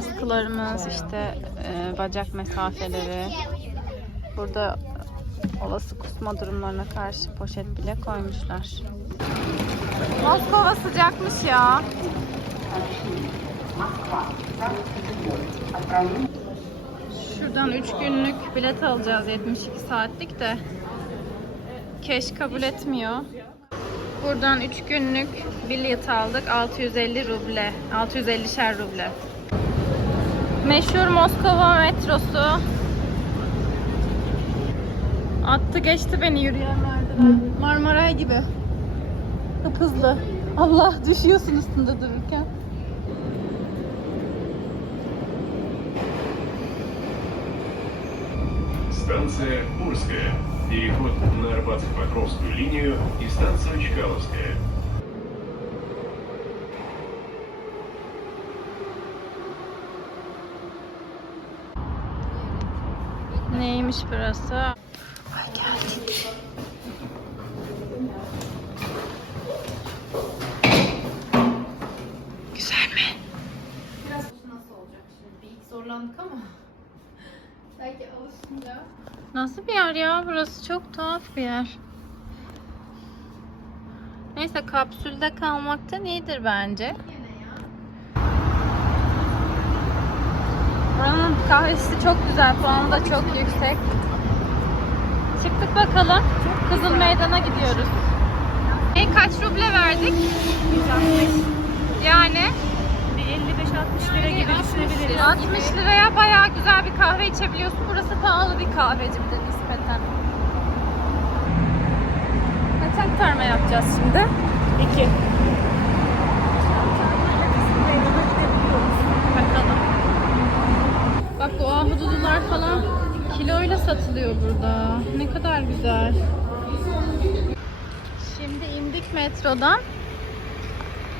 Askılarımız işte e, bacak mesafeleri. Burada olası kusma durumlarına karşı poşet bile koymuşlar. Moskova sıcakmış ya. Şuradan 3 günlük bilet alacağız 72 saatlik de. Keş kabul etmiyor. Buradan 3 günlük bilet aldık. 650 ruble. 650 şer ruble. Meşhur Moskova metrosu. Attı geçti beni yürüyen merdiven. Marmaray gibi. Hıp hızlı. Allah düşüyorsun üstünde dururken. Станция Курская. Переход на Арбатско-Покровскую линию и станция Чкаловская. Neymiş burası? Ay geldik. Güzel mi? nasıl olacak şimdi? Bir zorlandık ama belki alışınca Nasıl bir yer ya? Burası çok tuhaf bir yer. Neyse kapsülde kalmaktan iyidir bence. Kahvesi çok güzel. Puanı da çok yüksek. Çıktık bakalım. Kızıl Meydan'a gidiyoruz. E, kaç ruble verdik? Yani Bir 55-60 lira gibi düşünebiliriz. 60 liraya bayağı güzel bir kahve içebiliyorsun. Burası pahalı bir kahveci bir de nispeten. Kaç aktarma yapacağız şimdi? 2. Bakalım. Bak bu ahududular falan kiloyla satılıyor burada. Ne kadar güzel. Şimdi indik metrodan.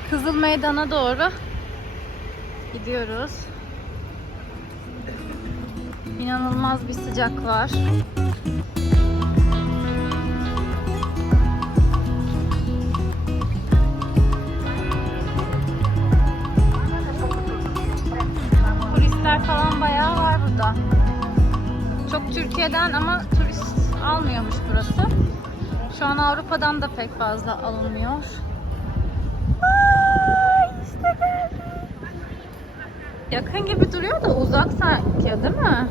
Kızıl Meydan'a doğru gidiyoruz. İnanılmaz bir sıcak var. Bayağı var burada. Çok Türkiye'den ama turist almıyormuş burası. Şu an Avrupa'dan da pek fazla alınmıyor. Ay, işte geldi. Yakın gibi duruyor da uzak sanki değil mi?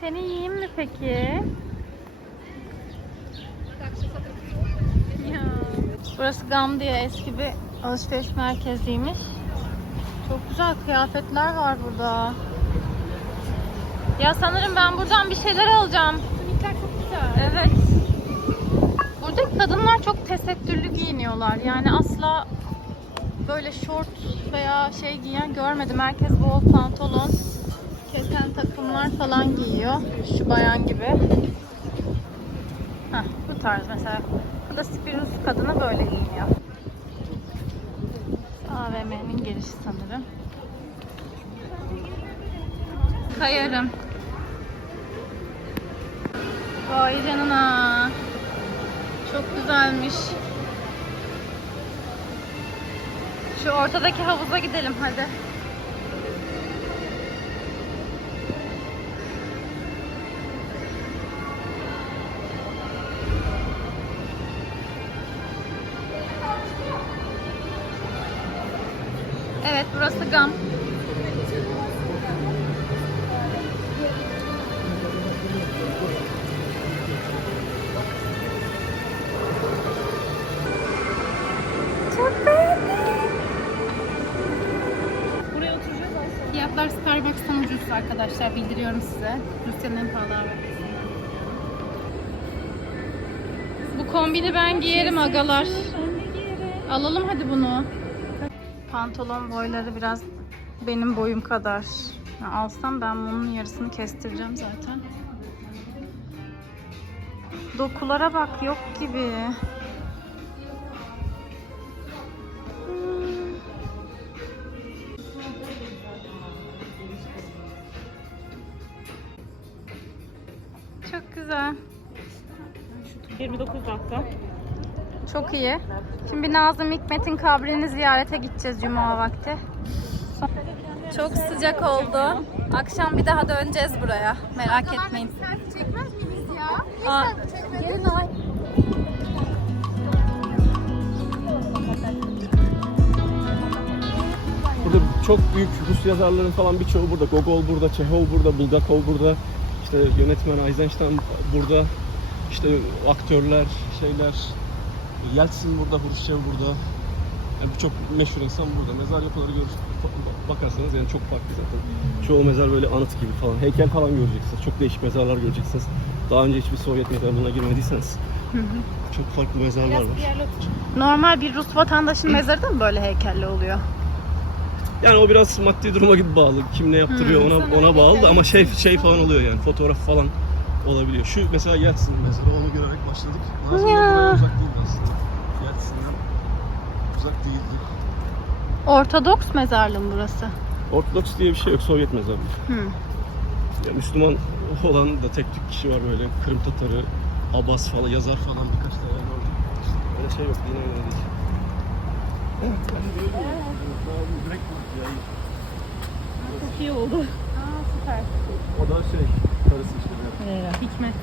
Seni yiyeyim mi peki? Ya. Burası Gam diye eski bir alışveriş merkeziymiş. Çok güzel kıyafetler var burada. Ya sanırım ben buradan bir şeyler alacağım. Tunikler çok güzel. Evet. Buradaki kadınlar çok tesettürlü giyiniyorlar. Yani asla böyle şort veya şey giyen görmedim. Herkes bol pantolon, keten takımlar falan giyiyor. Şu bayan gibi. Heh, bu tarz mesela. Bir Rus kadını böyle giyiniyor. AVM'nin girişi sanırım. Kayarım. Vay canına. Çok güzelmiş. Şu ortadaki havuza gidelim hadi. Fiyatlar Starbucks'tan ucuz arkadaşlar bildiriyorum size. Rusya'nın en pahalı AVM'si. Bu kombini ben giyerim agalar. Alalım hadi bunu. Pantolon boyları biraz benim boyum kadar. Ya alsam ben bunun yarısını kestireceğim zaten. Dokulara bak yok gibi. 29 dakika. Çok iyi. Şimdi Nazım Hikmet'in kabrini ziyarete gideceğiz Cuma vakti. Çok sıcak oldu. Akşam bir daha döneceğiz buraya. Merak etmeyin. Selfie çekmez miyiz ya? Aa, Gelin ay. Burada çok büyük Rus yazarların falan birçoğu burada. Gogol burada, Çehov burada, Bulgakov burada. İşte yönetmen Eisenstein burada. İşte aktörler, şeyler. Yeltsin burada, Huruşçev burada. Yani birçok meşhur insan burada. Mezar yapıları görür, bakarsanız yani çok farklı zaten. Çoğu mezar böyle anıt gibi falan. Heykel falan göreceksiniz. Çok değişik mezarlar göreceksiniz. Daha önce hiçbir Sovyet mezarlığına girmediyseniz. Çok farklı mezarlar var. normal bir Rus vatandaşın mezarı da mı böyle heykelli oluyor? Yani o biraz maddi duruma gibi bağlı. Kim ne yaptırıyor ona ona bağlı da ama şey şey falan oluyor yani fotoğraf falan olabiliyor. Şu mesela Yeltsin mesela onu görerek başladık. Buraya uzak değil aslında. Yeltsin'den uzak değildi. Ortodoks mezarlığı mı burası? Ortodoks diye bir şey yok Sovyet mezarlığı. Hı. Ya Müslüman olan da tek tük kişi var böyle Kırım Tatarı, Abbas falan yazar falan birkaç tane var. Öyle şey yok dine göre değil. Evet, ben de. Direkt ya. Çok iyi oldu. Aa süper. O da şey, karısı işte. Evet. Hikmet.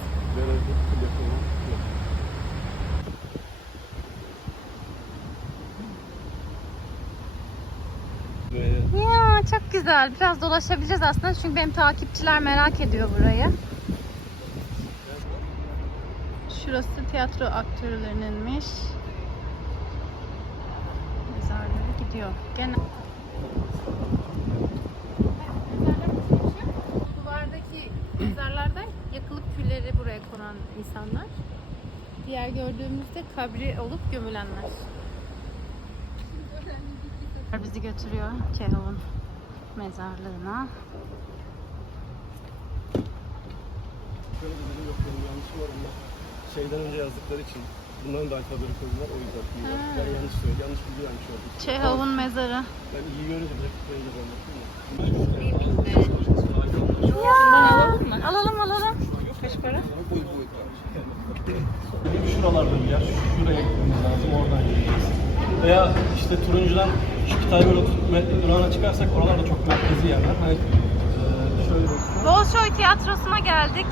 Ve Ya çok güzel. Biraz dolaşabileceğiz aslında çünkü benim takipçiler merak ediyor burayı. Şurası tiyatro aktörlerininmiş. Mezarları gidiyor. Gene mezarlardan yakılıp külleri buraya konan insanlar. Diğer gördüğümüzde kabri olup gömülenler. Bizi götürüyor Çehov'un mezarlığına. şöyle dedim yok benim yanlışım var onlar. Şeyden önce yazdıkları için bunların da alfabeleri koydular o yüzden. Ha. Ben yanlış söylüyorum. Yanlış bilgi vermiş oldum. Çehov'un mezarı. Ben iyi görünce direkt koyunca zannettim ya. alalım mı? Alalım alalım. Kaç para? Şuralardan bir yer. Şuraya gitmemiz lazım. Oradan gideceğiz. Veya işte turuncudan şu Kitay durağına çıkarsak oralarda çok merkezi yerler. Hani eee, şöyle Bolşoy tiyatrosuna geldik.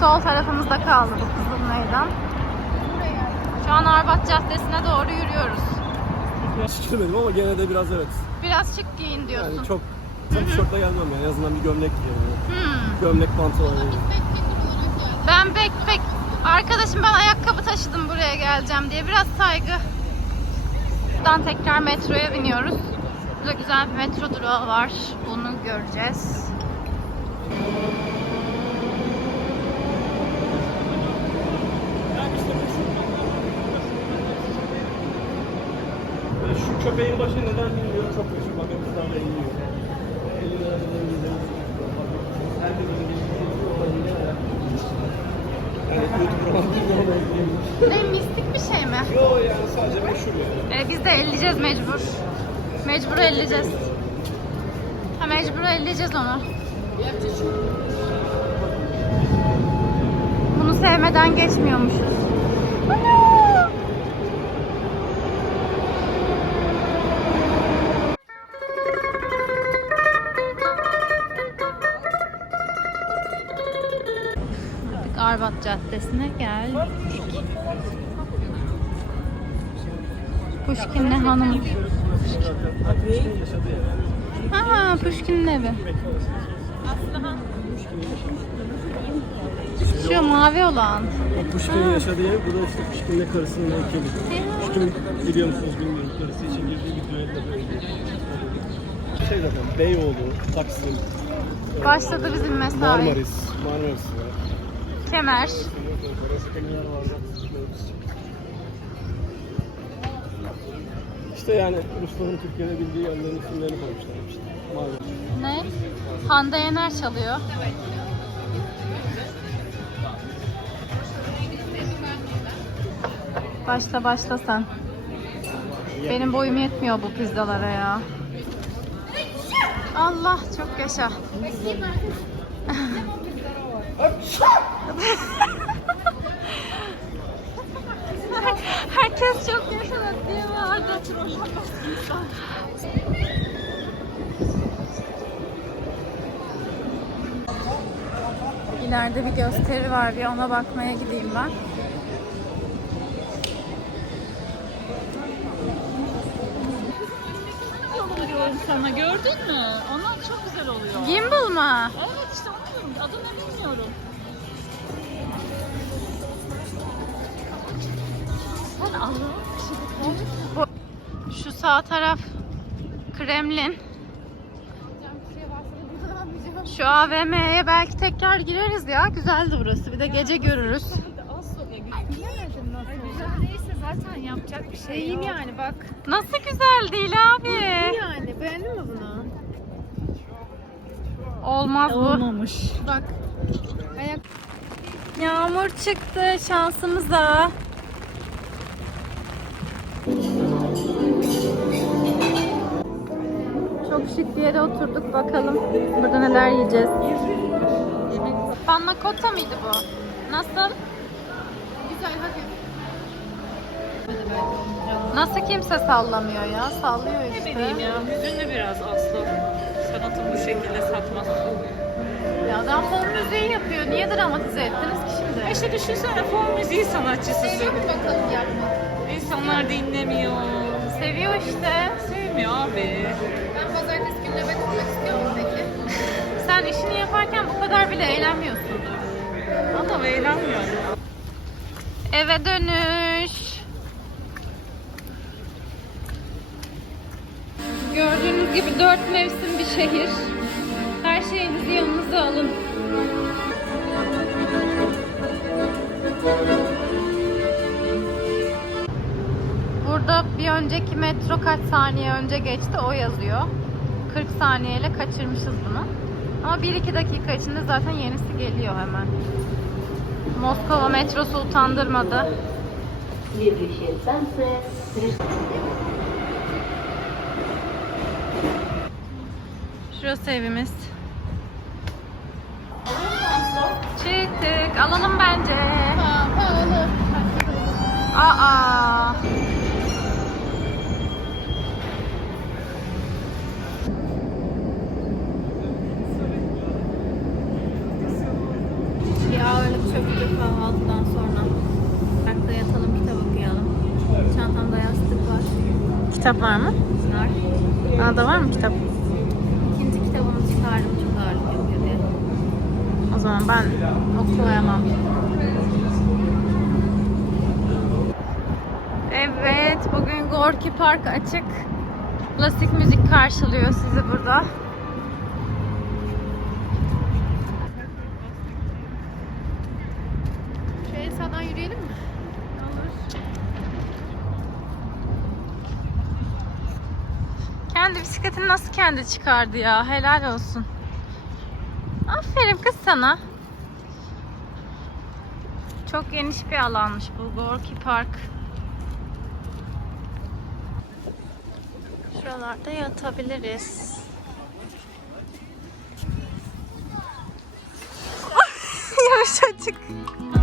Sol tarafımızda kaldı bu Kızıl Meydan. Şu an Arbat Caddesi'ne doğru yürüyoruz. Hiç girmedim ama gene de biraz evet. Biraz şık giyin diyorsun. Yani çok çok tişörtle gelmem yani. En azından bir gömlek giyerim. Hmm. Gömlek pantolon. yani. Ben pek pek arkadaşım ben ayakkabı taşıdım buraya geleceğim diye biraz saygı. Buradan tekrar metroya biniyoruz. Burada güzel bir metro durağı var. Bunu göreceğiz. Ve şu köpeğin başı neden bilmiyorum çok meşhur. Bakın kızlarla iniyor. Ne mistik bir şey mi? Yo yani sadece meşhur yani. E, biz de elleyeceğiz mecbur. Mecbur elleyeceğiz. Ha mecbur elleyeceğiz onu. Bunu sevmeden geçmiyormuşuz. Arbat Caddesi'ne geldik. Pushkin'le hanım. Ha, Pushkin'in evi. Şu mavi olan. O Pushkin'in yaşadığı ev, bu da işte Pushkin'le karısının heykeli. Pushkin biliyor musunuz bilmiyorum, karısı için girdiği bir düello böyle. Şey zaten, Beyoğlu, Taksim, Başladı bizim mesai. Marmaris, Marmaris. Kemer. İşte yani Rusların Türkiye'de bildiği yerlerin isimlerini koymuşlar işte. Marmaris. Ne? Hande Yener çalıyor. Başla başla sen. Benim boyum yetmiyor bu pizzalara ya. Allah çok yaşa. Herkes çok yaşanak diye vardı. İleride bir gösteri var. Bir ona bakmaya gideyim ben. diyorum sana gördün mü? Onlar çok güzel oluyor. Gimbal mı? Evet işte onu diyorum. Adını bilmiyorum. Sen Allah'ım. Şu sağ taraf Kremlin. Şu AVM'ye belki tekrar gireriz ya. Güzeldi burası. Bir de gece görürüz. Neyse zaten yapacak bir şey Değil yani bak. Nasıl güzel değil abi. Yani beğendin mi bunu? Olmaz bu. Olmamış. Bak. Ayak Yağmur çıktı şansımıza. Şık bir yere oturduk bakalım. Burada neler yiyeceğiz. Panna cotta mıydı bu? Nasıl? güzel hafif. Nasıl kimse sallamıyor ya? Sallıyor Ne işte. bileyim ya. Hüzünlü biraz Aslı. Sanatın bu şekilde satması. Ya adam fon müziği yapıyor. Niye dramatize ettiniz ki şimdi? İşte düşünsene fon müziği sanatçısı. Seviyor mu bakalım yardım? İnsanlar dinlemiyor. Seviyor işte. Sevmiyor abi. Günü nöbet istiyor muyum peki? Sen işini yaparken bu kadar bile eğlenmiyorsundur. Adam eğlenmiyor. Eve dönüş. Gördüğünüz gibi dört mevsim bir şehir. Her şeyinizi yanınıza alın. Burada bir önceki metro kaç saniye önce geçti o yazıyor. 40 saniyeyle kaçırmışız bunu. Ama 1-2 dakika içinde zaten yenisi geliyor hemen. Moskova metrosu utandırmadı. Şurası evimiz. Çıktık. Alalım bence. Aa. Çöktü kahvaltıdan sonra. Parkta yatalım kitap okuyalım. Çantamda yastık var. Kitap var mı? Var. Aa da var mı kitap? İkinci kitabımı çıkardım çok ağırlık yapıyor diye. O zaman ben okuyamam. Evet, bugün Gorki Park açık. Klasik müzik karşılıyor sizi burada. Şu en sağdan yürüyelim mi? Kendi bisikletini nasıl kendi çıkardı ya? Helal olsun. Aferin kız sana. Çok geniş bir alanmış bu Gorki Park. Şuralarda yatabiliriz. Yumuşacık. Nereye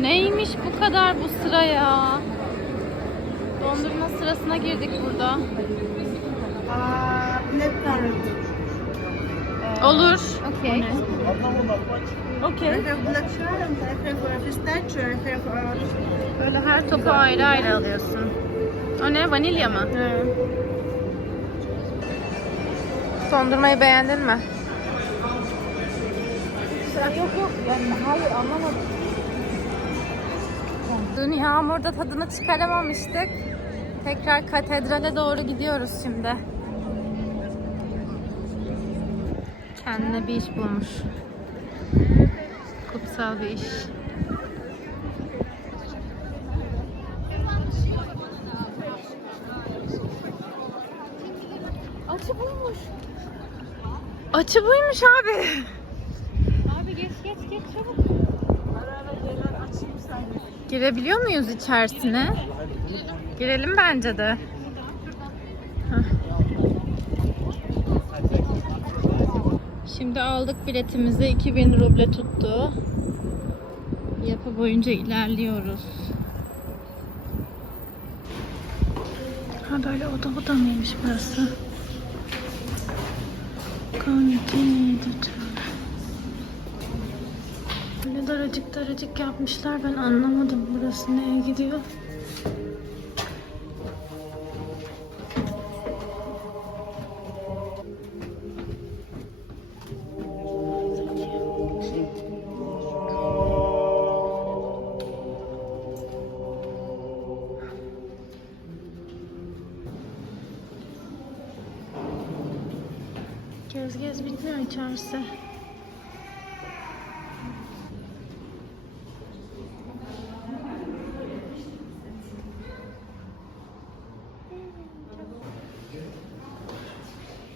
Neymiş bu kadar bu sıra ya? Dondurma sırasına girdik burada. Olur. Black pistachio, I prefer Böyle her topu ayrı ayrı alıyorsun. O ne? Vanilya mı? Dondurmayı beğendin mi? Yok yok. Yani hayır anlamadım. Dün yağmurda tadını çıkaramamıştık. Tekrar katedrale doğru gidiyoruz şimdi. Kendine bir iş bulmuş. Kutsal bir iş. Açı buymuş abi. Abi geç geç geç çabuk. Girebiliyor muyuz içerisine? Girelim bence de. Şimdi aldık biletimizi 2000 ruble tuttu. Yapı boyunca ilerliyoruz. Ha böyle oda oda mıymış burası? Kontinütür. Böyle daracık daracık yapmışlar. Ben anlamadım burası neye gidiyor. Gez gez bitmiyor içerisi.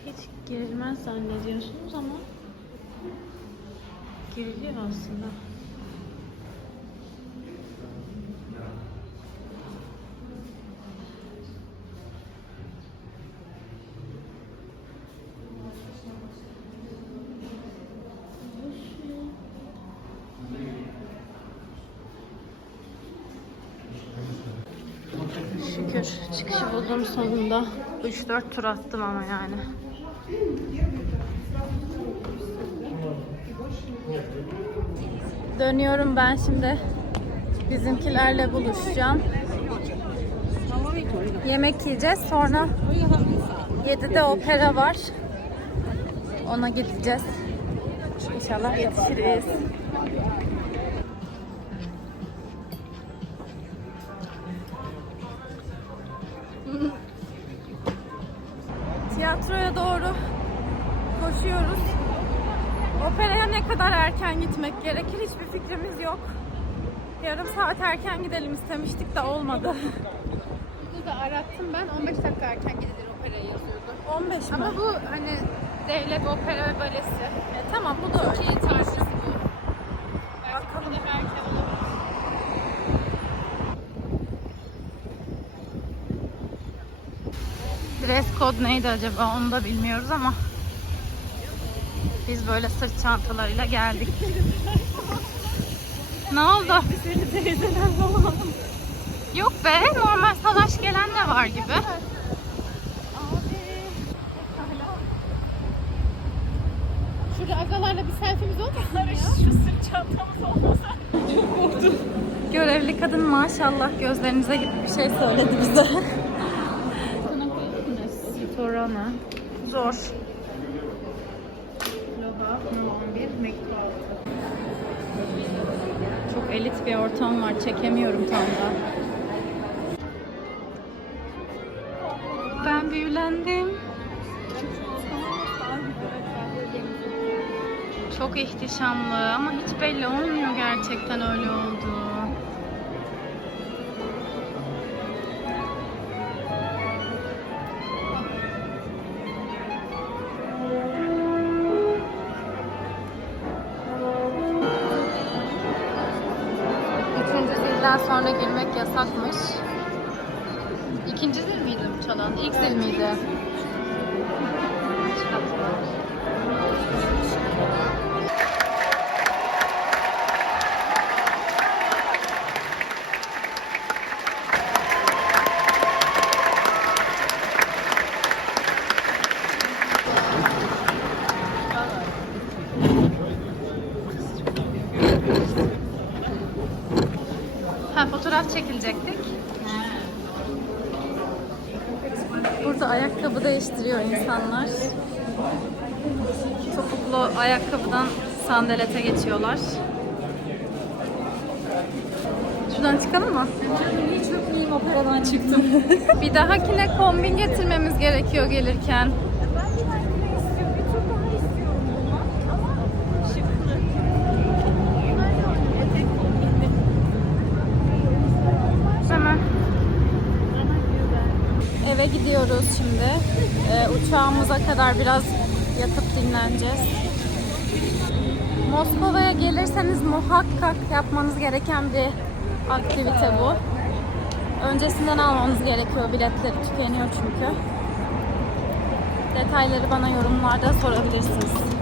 Hiç girilmez zannediyorsunuz ama giriliyor aslında. Şükür çıkışı buldum sonunda. 3-4 tur attım ama yani. Dönüyorum ben şimdi. Bizimkilerle buluşacağım. Yemek yiyeceğiz. Sonra 7'de opera var. Ona gideceğiz. İnşallah yetişiriz. Koşuyoruz. Operaya ne kadar erken gitmek gerekir hiçbir fikrimiz yok. Yarım saat erken gidelim istemiştik de olmadı. Google'da arattım ben 15 dakika erken gidilir operaya yazıyordu. 15 mi? Ama bu hani devlet opera ve balesi. E, tamam bu da öyle. Şeyin tarzı bu. Bakalım. erken olabilir. Dress code neydi acaba onu da bilmiyoruz ama biz böyle sırt çantalarıyla geldik. ne oldu? Yok be normal salaş gelen de var gibi. Şurada agalarla bir selfie'miz olmasın ya? Görevli kadın maşallah gözlerinize gibi bir şey söyledi bize. Torana. Zor. Ortam var. Çekemiyorum tam da. Ben büyülendim. Çok ihtişamlı ama hiç belli olmuyor gerçekten öyle olduğu. Yasakmış. İkinci zil miydi çalan? İlk zil miydi? Çekilecektik. Burada ayakkabı değiştiriyor insanlar. Topuklu ayakkabıdan sandalete geçiyorlar. Şuradan çıkalım mı? Hiç iyiyim operadan çıktım. Bir dahakine kombin getirmemiz gerekiyor gelirken. Hemen. Eve gidiyoruz. şimdi. Ee, uçağımıza kadar biraz yatıp dinleneceğiz. Moskova'ya gelirseniz muhakkak yapmanız gereken bir aktivite bu. Öncesinden almanız gerekiyor. Biletleri tükeniyor çünkü. Detayları bana yorumlarda sorabilirsiniz.